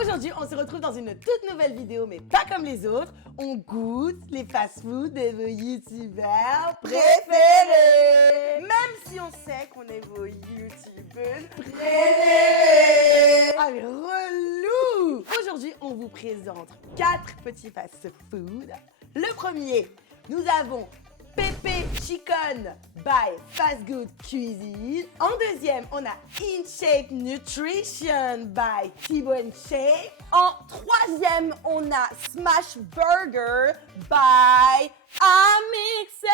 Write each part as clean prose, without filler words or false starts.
Aujourd'hui, on se retrouve dans une toute nouvelle vidéo, mais pas comme les autres. On goûte les fast-foods de vos youtubeurs préférés. Même si on sait qu'on est vos youtubeurs préférés. Ah mais relou. Aujourd'hui, on vous présente 4 petits fast-foods. Le premier, nous avons Pepe Chicken by Fast Good Cuisine. En deuxième, on a In Shape Nutrition by T-Bone Shake. En troisième, on a Smash Burger by Amixem.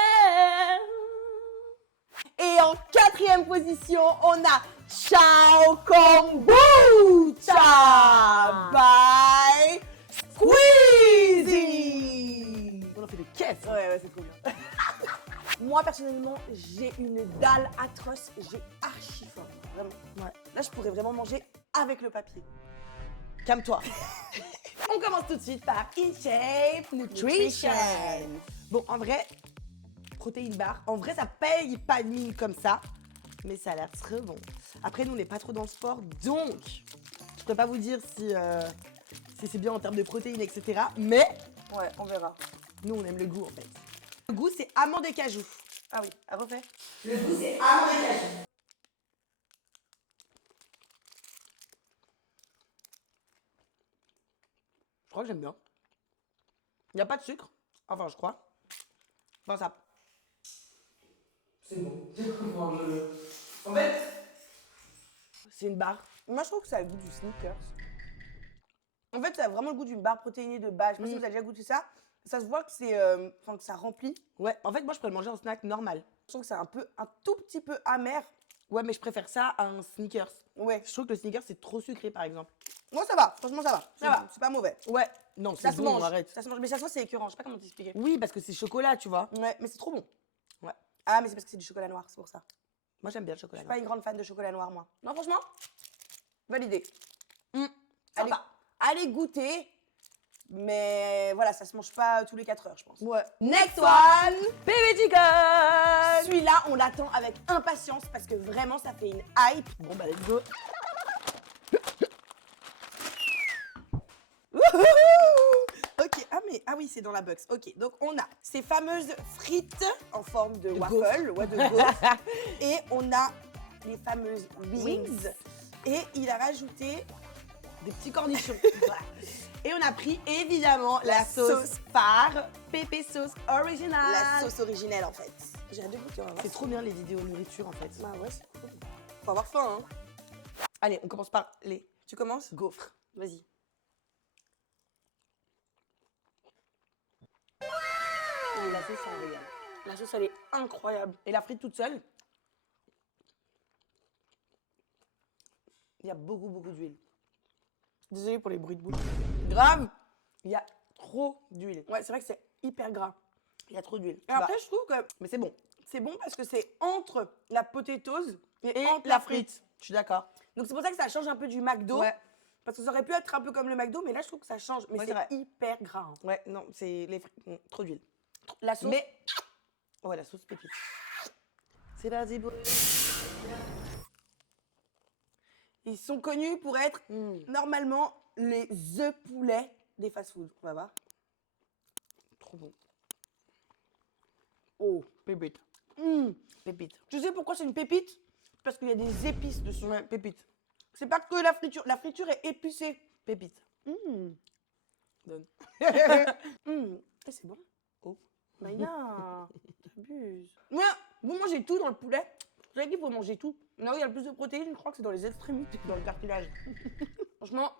Et en quatrième position, on a Ciao Kombucha by Squeezie. On en fait des caisses. Ouais, c'est cool. Moi, personnellement, j'ai une dalle atroce. J'ai archi faim. Vraiment. Ouais. Là, je pourrais vraiment manger avec le papier. Calme-toi. On commence tout de suite par In Shape Nutrition. Bon, en vrai, protéine bar. En vrai, ça paye pas de mine comme ça. Mais ça a l'air très bon. Après, nous, on n'est pas trop dans le sport. Donc, je peux pas vous dire si c'est bien en termes de protéines, etc. Mais, ouais, on verra. Nous, on aime le goût, en fait. Le goût, c'est amande et cajou. Ah oui, à refait. Le goût, c'est amande et cajou. Je crois que j'aime bien. Il n'y a pas de sucre. Enfin, je crois. Enfin, ça. C'est bon. En fait, c'est une barre. Moi, je trouve que ça a le goût du Snickers. En fait, ça a vraiment le goût d'une barre protéinée de base. Je sais pas si vous avez déjà goûté ça. Ça se voit que c'est, que ça remplit. Ouais, en fait, moi, je pourrais le manger en snack normal. Je trouve que c'est un tout petit peu amer. Ouais, mais je préfère ça à un Snickers. Ouais. Je trouve que le Snickers, c'est trop sucré, par exemple. Moi, ça va. Franchement, ça va. Ça va. C'est pas mauvais. Ouais. Non, ça se mange. Arrête. Ça se mange. Mais ça se voit, c'est écœurant. Je sais pas comment t'expliquer. Oui, parce que c'est chocolat, tu vois. Ouais, mais c'est trop bon. Ouais. Ah, mais c'est parce que c'est du chocolat noir, c'est pour ça. Moi, j'aime bien le chocolat noir. Je suis pas une grande fan de chocolat noir, moi. Non, franchement, validé. Allez goûter. Mais voilà, ça se mange pas tous les 4 heures, je pense. Ouais. Next one, Pepe Chicken. Celui-là, on l'attend avec impatience parce que vraiment, ça fait une hype. Bon, bah, let's go. Ok, ah oui, c'est dans la box. Ok, donc on a ces fameuses frites en forme de waffle, ouais, de gaufre. Et on a les fameuses wings. Et il a rajouté des petits cornichons. Et on a pris évidemment la sauce phare, Pepe sauce originale. La sauce originelle en fait. J'ai hâte de goûter. C'est trop bien les vidéos nourriture en fait. Bah ouais, c'est cool. Faut avoir faim, hein. Allez, on commence par les. Tu commences? Gaufres. Vas-y. Oh, la sauce, elle régale. La sauce, elle est incroyable. Et la frite toute seule, il y a beaucoup d'huile. Désolée pour les bruits de bouche. Grave, il y a trop d'huile. Ouais, c'est vrai que c'est hyper gras. Il y a trop d'huile. Et après, je trouve que... Mais c'est bon. C'est bon parce que c'est entre la potatoes et entre la frite. Je suis d'accord. Donc c'est pour ça que ça change un peu du McDo. Ouais. Parce que ça aurait pu être un peu comme le McDo, mais là, je trouve que ça change. Mais ouais, c'est hyper gras. Hein. Ouais, non, c'est les frites. Trop d'huile. La sauce. Mais... Ouais, la sauce pépite. C'est parti pour... Ils sont connus pour être normalement les œufs poulets des fast-food. On va voir. Trop bon. Oh, pépite. Pépite. Tu sais pourquoi c'est une pépite? Parce qu'il y a des épices dessus. Ouais, pépite. C'est pas que la friture. La friture est épicée. Pépite. Donne. C'est bon. Oh. Maïna, t'abuses. Moi, vous mangez tout dans le poulet. Vous savez qu'il faut manger tout. Là où il y a le plus de protéines, je crois que c'est dans les extrémités, dans le cartilage. Franchement,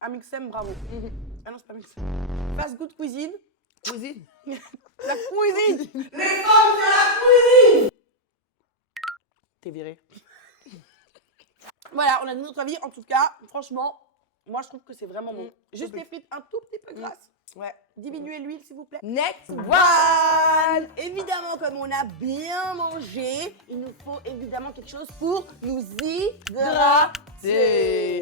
Amixem, bravo. Ah non, c'est pas Amixem. Fast Good Cuisine. Cuisine. La cuisine. Les femmes de la cuisine. T'es viré. Voilà, on a notre avis. En tout cas, franchement, moi, je trouve que c'est vraiment bon. Juste les frites un tout petit peu grasses. Ouais. Diminuez l'huile, s'il vous plaît. Next one. Évidemment, comme on a bien mangé, il nous faut évidemment quelque chose pour nous hydrater.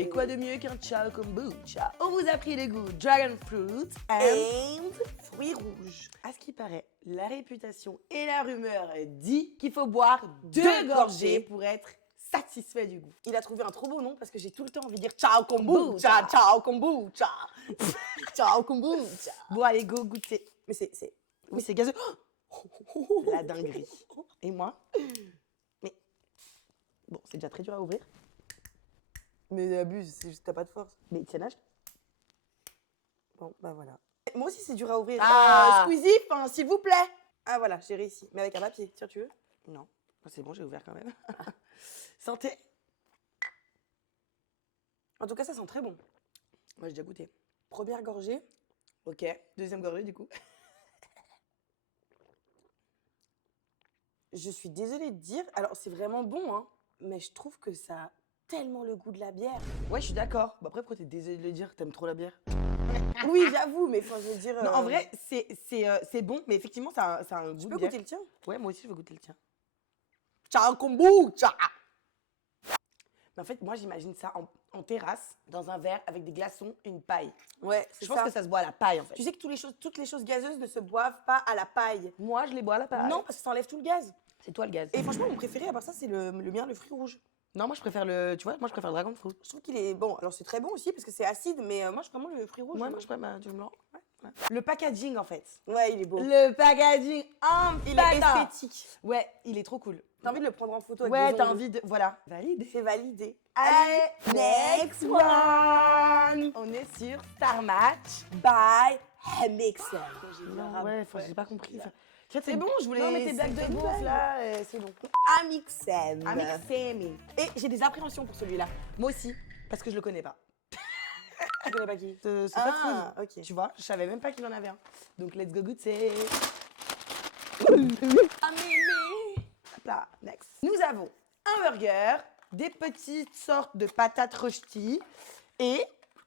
Et quoi de mieux qu'un Ciao Kombucha? On vous a pris les goûts Dragon Fruit et fruits rouges. À ce qui paraît, la réputation et la rumeur dit qu'il faut boire 2 gorgées pour être satisfait du goût. Il a trouvé un trop beau nom parce que j'ai tout le temps envie de dire ciao kombucha, ciao kombucha, ciao kombucha. Bon, allez, go goûter. Mais c'est... Oui, c'est gazeux. La dinguerie. Et moi? Mais bon, c'est déjà très dur à ouvrir. Mais abuse, c'est juste t'as pas de force. Mais tiennage. Bon, bah voilà. Moi aussi, c'est dur à ouvrir. Ah. Squeezie, enfin, s'il vous plaît. Ah voilà, j'ai réussi. Mais avec un papier, tiens, tu veux? Non, c'est bon, j'ai ouvert quand même. Santé. En tout cas, ça sent très bon. Moi, j'ai déjà goûté. Première gorgée. Ok, deuxième gorgée du coup. Je suis désolée de dire, alors c'est vraiment bon, hein, mais je trouve que ça a tellement le goût de la bière. Ouais, je suis d'accord. Bon, après, pourquoi t'es désolé de le dire? T'aimes trop la bière? Oui, j'avoue, mais enfin, je veux dire... Non, en vrai, c'est bon, mais effectivement, ça a un goût tu de peux bière. goûter le tien? Ouais, moi aussi, je veux goûter le tien. Ciao kombucha. Mais en fait, moi, j'imagine ça en terrasse, dans un verre, avec des glaçons et une paille. Ouais, c'est Je pense que ça se boit à la paille, en fait. Tu sais que toutes les choses gazeuses ne se boivent pas à la paille. Moi, je les bois à la paille. Non, parce que ça enlève tout le gaz. C'est toi le gaz. Et franchement, mon préféré, à part ça, c'est le mien, le fruit rouge. Non, moi, je préfère le... Tu vois, moi, je préfère le dragon fruit. Je trouve qu'il est bon. Alors, c'est très bon aussi parce que c'est acide, mais moi, je prends vraiment le fruit rouge. Ouais, moi, je préfère... Tu me le rends? Ouais, ouais. Le packaging, en fait. Ouais, il est beau. Le packaging en Il est esthétique. Ouais, il est trop cool. T'as envie de le prendre en photo avec Ouais, des t'as ongles. envie de... Voilà. Validé. C'est validé. Allez, next one. On est sur Star Match. By Mixer. Non, ouais, enfin, j'ai pas compris. Enfin, en fait, C'est bon, je voulais... Non, mais tes blagues de bouffe, là, c'est bon. Amixem. Amixemi. Et j'ai des appréhensions pour celui-là. Moi aussi, parce que je le connais pas. Tu connais pas qui? C'est pas Ah, food. ok. Tu vois, je savais même pas qu'il en avait un. Donc, let's go goûter. Hop là, next. Nous avons un burger, des petites sortes de patates rösti et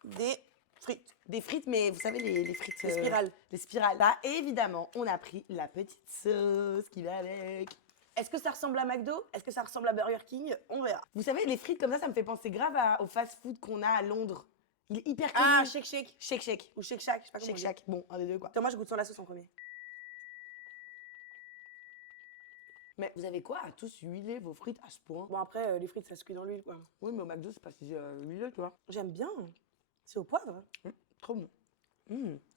Des frites. des frites, mais vous savez, les frites... Les spirales. Les spirales. Là, et évidemment, on a pris la petite sauce qui va avec. Est-ce que ça ressemble à McDo? Est-ce que ça ressemble à Burger King? On verra. Vous savez, les frites comme ça me fait penser grave au fast-food qu'on a à Londres. Il est hyper connu. Ah, Shake Shake. Shake Shake. Ou Shake Shack, je sais pas comment Shake on dit. Shack. Bon, un des deux, quoi. Attends, moi, je goûte sans la sauce en premier. Mais vous avez quoi à tous huiler vos frites à ce point? Bon, après, les frites, ça se cuit dans l'huile, quoi. Oui, mais au McDo, c'est pas si huileux, tu vois. J'aime bien. C'est au poivre. Trop bon.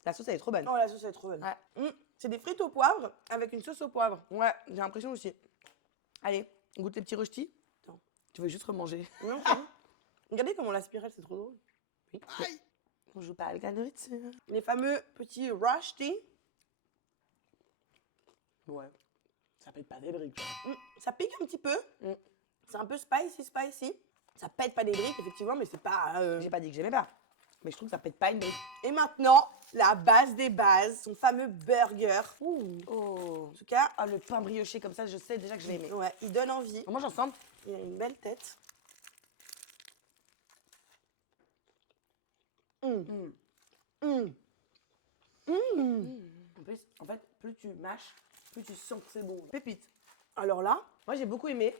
La sauce, elle est trop bonne. Oh, la sauce, elle est trop bonne. Ouais. C'est des frites au poivre avec une sauce au poivre. Ouais, j'ai l'impression aussi. Allez, on goûte les petits röstis. Attends. Tu veux juste remanger? Non, c'est bon. Regardez comment la spirale, c'est trop drôle. Oui. On joue pas avec la nourriture. Les fameux petits Rusty. Ouais. Ça pète pas des briques. Ça pique un petit peu. C'est un peu spicy. Ça pète pas des briques, effectivement, mais c'est pas... J'ai pas dit que j'aimais pas. Mais je trouve que ça pète pas une brique. Et maintenant, la base des bases, son fameux burger. Oh. En tout cas, Ah, le pain brioché comme ça, je sais déjà que je vais aimer. ouais, il donne envie. On mange ensemble. Il a une belle tête. En fait, plus tu mâches, plus tu sens que c'est bon. Pépite. Alors là, Moi, j'ai beaucoup aimé.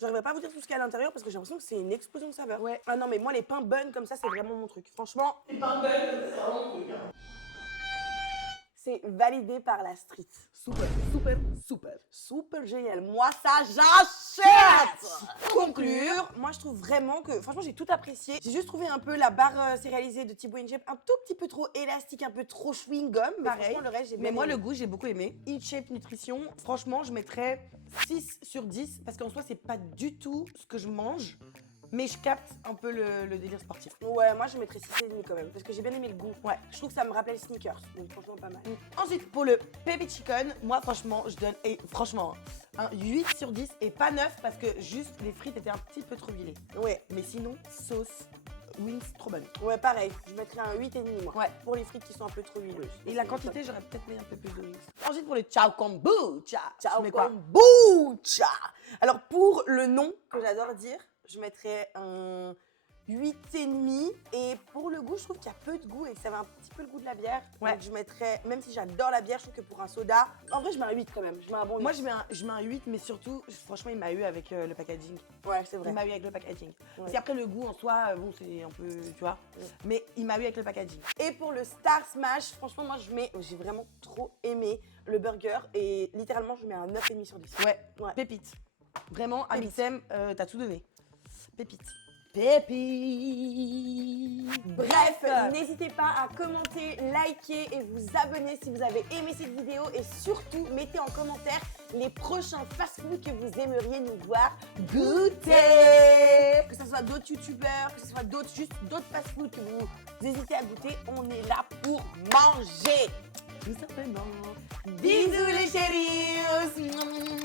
j'arriverai pas à vous dire tout ce qu'il y a à l'intérieur parce que j'ai l'impression que c'est une explosion de saveurs. Ouais. Ah non, mais moi, les pains buns comme ça, c'est vraiment mon truc. Franchement, les pains buns, c'est vraiment mon truc. C'est validé par la street. Super génial. Moi, ça, j'achète. Pour conclure, moi, je trouve vraiment que, franchement, j'ai tout apprécié. J'ai juste trouvé un peu la barre céréalisée de Thibaut InShape un tout petit peu trop élastique, un peu trop chewing-gum. Mais Pareil. franchement, le reste, j'ai bien Mais moi, aimé. le goût, j'ai beaucoup aimé. InShape Nutrition, franchement, je mettrais 6 sur 10 parce qu'en soi, c'est pas du tout ce que je mange. Mais je capte un peu le délire sportif. Ouais, moi, je mettrais 6,5 quand même parce que j'ai bien aimé le goût. Ouais. Je trouve que ça me rappelle sneakers. Donc, franchement, pas mal. Ensuite, pour le Peppi Chicken, moi, franchement, je donne, et franchement, un 8 sur 10 et pas 9 parce que juste les frites étaient un petit peu trop huilées. Ouais. Mais sinon, sauce, wings, trop bonne. Ouais, pareil. Je mettrais un 8,5 moi. Ouais. Pour les frites qui sont un peu trop huileuses. Et la quantité, j'aurais peut-être mis un peu plus de wings. Ensuite, pour le Ciao Kombucha, Ciao je mets quoi? kombucha. Alors, pour le nom que j'adore dire, je mettrais un 8,5. Et pour le goût, je trouve qu'il y a peu de goût et que ça va un petit peu le goût de la bière. Ouais. Donc, je mettrais, même si j'adore la bière, je trouve que pour un soda, en vrai, je mets un 8 quand même. Je mets un bon 8. Moi, je mets un 8, mais surtout, franchement, il m'a eu avec le packaging. Ouais, c'est vrai. Il m'a eu avec le packaging. Ouais. Si après, le goût en soi, bon, c'est un peu, tu vois. Mais il m'a eu avec le packaging. Et pour le Star Smash, franchement, moi, j'ai vraiment trop aimé le burger. Et littéralement, je mets un 9,5 sur 10. Ouais, Ouais. pépite. Vraiment, Amixem, t'as tout donné. Pépite. Pépi. Bref, n'hésitez pas à commenter, liker et vous abonner si vous avez aimé cette vidéo et surtout mettez en commentaire les prochains fast-food que vous aimeriez nous voir goûter. Que ce soit d'autres youtubeurs, que ce soit juste d'autres fast-food que vous hésitez à goûter, on est là pour manger. Tout simplement. Bisous les chéris.